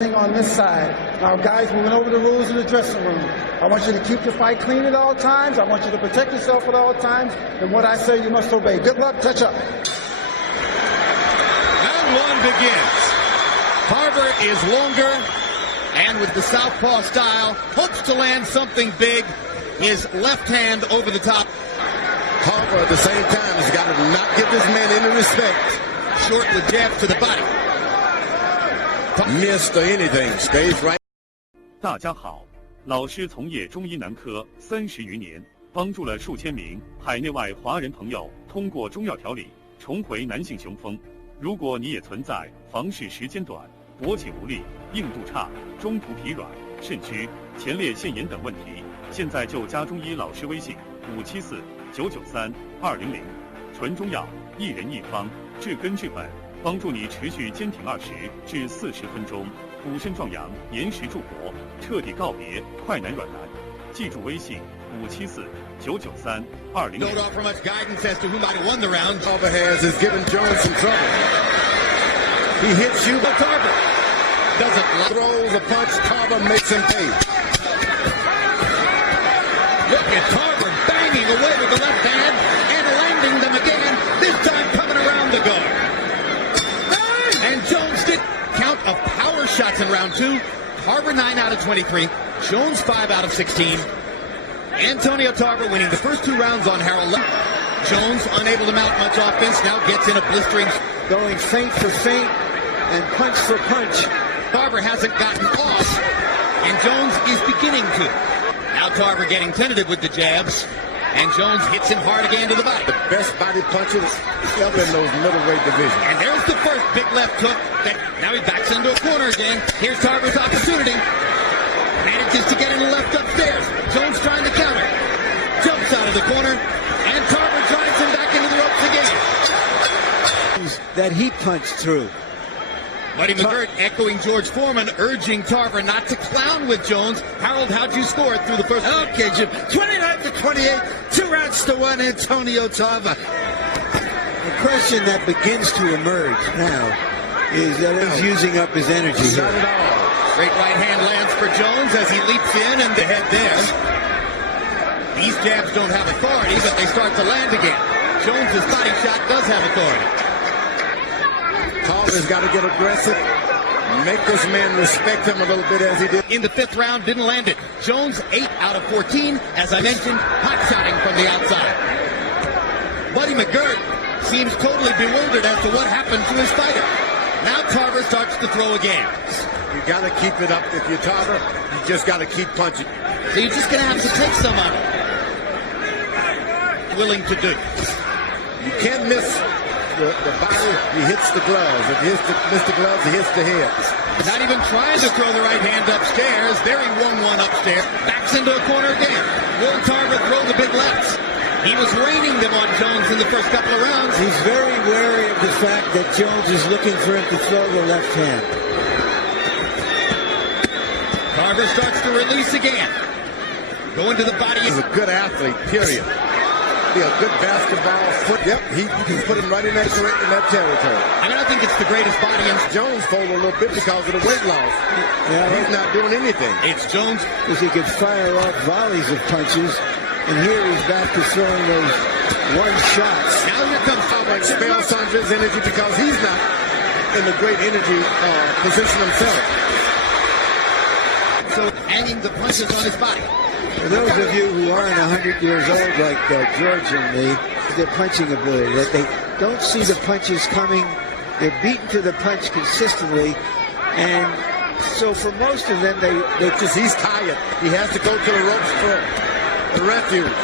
On this side. Now, guys, we went over the rules in the dressing room. I want you to keep the fight clean at all times. I want you to protect yourself at all times. And what I say, you must obey. Good luck. Touch up. Round one begins. Carver is longer, and with the southpaw style, hopes to land something big. His left hand over the top. Carver at the same time has got to not give this man any respect. Short with jabs to the body. Missed or anything, stays right. 大家好，老师从业中医男科30余年，帮助了数千名海内外华人朋友通过中药调理重回男性雄风。如果你也存在房事时间短、勃起无力、硬度差、中途疲软、肾虚、前列腺炎等问题，现在就加中医老师微信574-993-200，纯中药，一人一方，治根治本。帮助你持续坚挺20至40分钟，补肾壮阳，延时助勃，彻底告别快男软男。记住微信574-993-200。Don't offer much guidance as to who might have won the round. Tarver has given Jones some trouble. He hits you, but Tarver Doesn't throws a punch. Tarver makes him pay. Look at Tarver banging away with the left hand and landing them again. This time coming around the guard. And Jones did count of power shots in round two. Tarver 9 out of 23. Jones 5 out of 16. Antonio Tarver winning the first 2 rounds on Harold. Jones unable to mount much offense. Now gets in a blistering. Going feint for feint and punch for punch. Tarver hasn't gotten off, and Jones is beginning to. Now Tarver getting tentative with the jabs, and Jones hits him hard again to the body. The best body punches ever in those middleweight divisions. And there's the first big left hook. Now he backs into a corner again. Here's Tarver's opportunity. Manages to get in the left upstairs. Jones trying to counter. Jumps out of the corner, and Tarver drives him back into the ropes again. That he punched through. Buddy McGirt echoing George Foreman, urging Tarver not to clown with Jones. Harold, how'd you score it through the first? Okay, Jim. 29-28, 2 rounds to 1, Antonio Tarver. The question that begins to emerge now is that he's using up his energy. Not at all. Straight right hand lands for Jones as he leaps in and the head there. These jabs don't have authority, but they start to land again. Jones's body shot does have authority. Tarver's got to get aggressive. Make this man respect him a little bit as he did. In the 5th round, didn't land it. Jones 8 out of 14. As I mentioned, hot-shotting from the outside. Buddy McGirt seems totally bewildered as to what happened to his fighter. Now Tarver starts to throw again. You got to keep it up. If you're Tarver, you just got to keep punching. So you're just going to have to take some out of it. Willing to do. You can't miss the body. He hits the gloves. If he miss the gloves, he hits the head. Not even trying to throw the right hand upstairs. There he won one upstairs. Backs into a corner again. Will Tarver throw the big lefts? He was raining them on Jones in the first couple of rounds. He's very wary of the fact that Jones is looking for him to throw the left hand. Tarver starts to release again. Going to the body. He's a good athlete, period. Be a good basketball foot. Yep, he can put him right in that territory. I mean, I think it's the greatest body in. Jones folded a little bit because of the weight loss. Yeah, he's not doing anything. It's Jones. Because he could fire off volleys of punches, and here he's back to throwing those one shots. Now here comes Tarver expels some of his energy because he's not in a great energy position himself. So hanging the punches on his body. For those of you who aren't 100 years old like George and me, their punching ability, that they don't see the punches coming, they're beaten to the punch consistently, and so for most of them, he's tired. He has to go to the ropes for the refuge.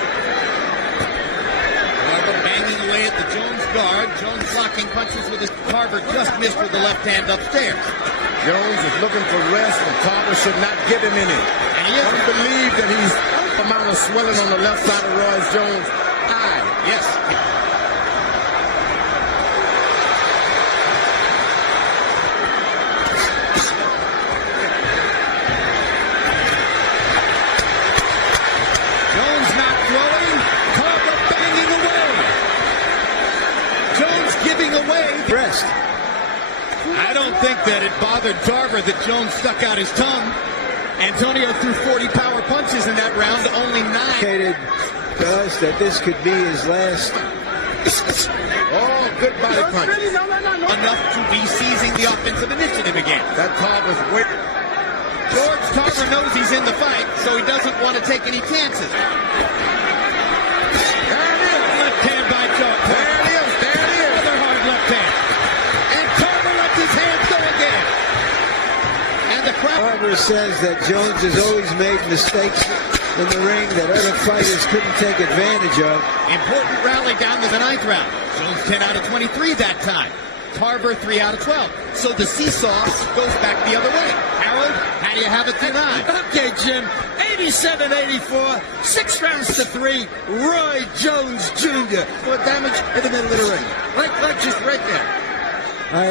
Tarver banging away at the Jones guard. Jones blocking punches with his Tarver just missed with the left hand upstairs. Jones is looking for rest, and Tarver should not give him any. And he is. I believe that he's amount of swelling on the left side of Royce Jones' eye. Yes. Jones not throwing. Tarver banging away. Jones giving away. rest. I don't think that it bothered Tarver that Jones stuck out his tongue. Antonio threw 40 power punches in that round, only 9. Indicated to us that this could be his last. Oh, good body punch. Enough to be seizing the offensive initiative again. That Tarver's waiting. George Tarver knows he's in the fight, so he doesn't want to take any chances. There it is. Left hand by Jones. There it is. There it is. Another hard left hand. And Tarver lets his hands go again. And the crowd. Tarver says that Jones has always made mistakes in the ring that other fighters couldn't take advantage of. Important rally down to the 9th round. Jones 10 out of 23 that time. Tarver 3 out of 12. So the seesaw goes back the other way. Harold, how do you have it tonight? Okay, Jim. 87-84, 6 rounds to 3. Roy Jones Jr. More damage in the middle of the ring. Like just right there.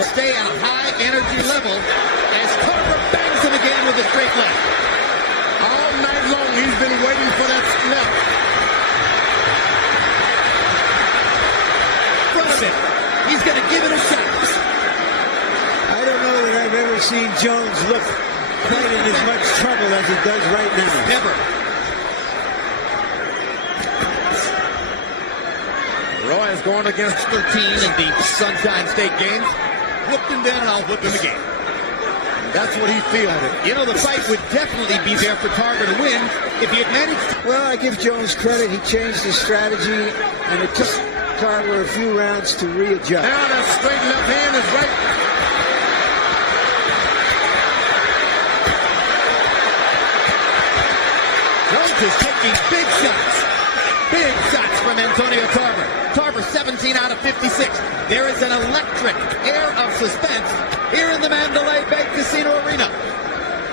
Stay at a high energy level as Tarver bangs him again with a straight left. All night long, he's been waiting for that left. Front of it. He's going to give it a shot. I don't know that I've ever seen Jones look quite in as much trouble as he does right now. Never. Roy is going against 13 in the Sunshine State games. Whooped him then and I'll whoop him again. That's what he feels. You know, the fight would definitely be there for Tarver to win if he had managed to. Well, I give Jones credit. He changed his strategy, and it took Tarver a few rounds to readjust. Now that straight left hand is right. Jones is taking big shots. Big shots from Antonio Tarver. Tarver 17 out of 56. There is an electric air of suspense here in the Mandalay Bay Casino Arena.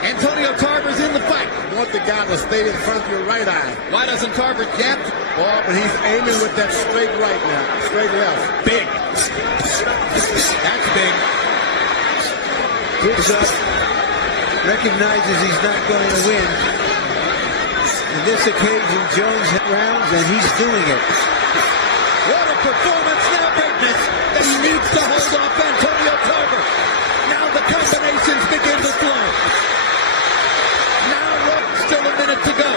Antonio Tarver's in the fight. You want the guy to stay in front of your right eye. Why doesn't Tarver jab? Oh, but he's aiming with that straight right now. Straight left. Big. That's big. Gives up, recognizes he's not going to win. On this occasion, Jones rounds, and he's doing it. What a performance now, greatness, that he needs to hold off Antonio Tarver. Now the combinations begin to flow. Now still a minute to go.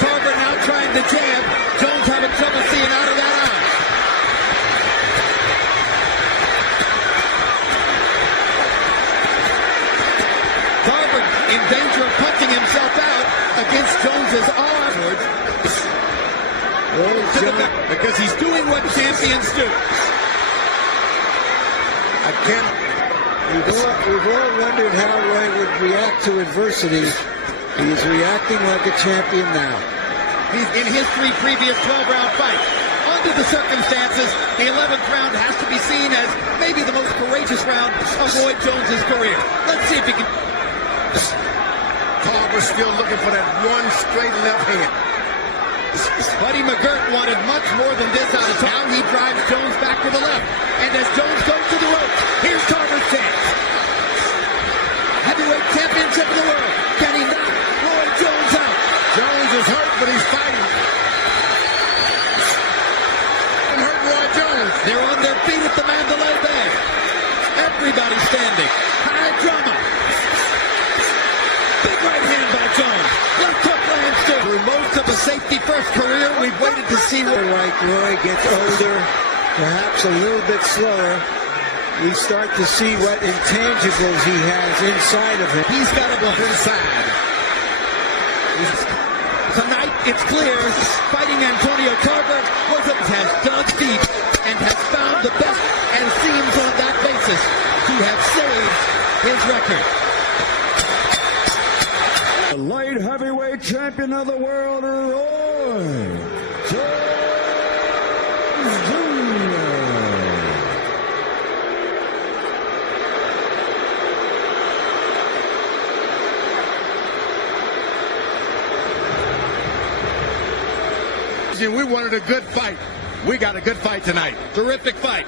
Tarver now trying to jab. Jones having trouble seeing out of that eye. Tarver in danger of punching himself out against Jones's arm. Because he's doing what champions do. I can't. We've all wondered how Roy would react to adversity. He is reacting like a champion now. He's in his 3 previous 12-round fights. Under the circumstances, the 11th round has to be seen as maybe the most courageous round of Roy Jones's career. Let's see if he can. Tarver's still looking for that one straight left hand. Buddy McGirt wanted much more than this out of time. Now he drives Jones back to the left. And as Jones goes to the ropes, here's Tarver's chance. Heavyweight championship of the world. Can he knock Roy Jones out? Jones is hurt, but he's fighting. And hurt Roy Jones. They're on their feet at the Mandalay Bay. Everybody standing. High drama. Big right hand by Jones. Left hook lands too. Through most of a safety-first career, we've waited to see what. Like Roy gets older, perhaps a little bit slower, we start to see what intangibles he has inside of him. He's got to go inside. Tonight, it's clear, fighting Antonio Tarver has dug deep and has found the best and seems on that basis to have saved his record. The light heavyweight champion of the world, Roy Jones We wanted a good fight. We got a good fight tonight. Terrific fight.